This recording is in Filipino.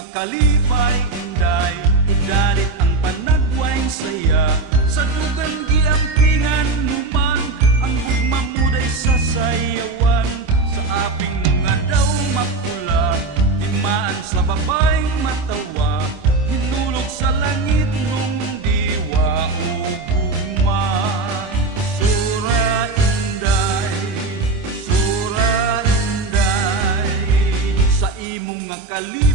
nga kalipay inday, idalit ang panagway saya. Sa dugang giampingan numan, ang gugma mo day sa sayawan. Sa aping mga daw mapula, timaan sa babaeng matawa, hinulog sa langit nung diwa o gugma. Sura inday, sa imong nga kalipay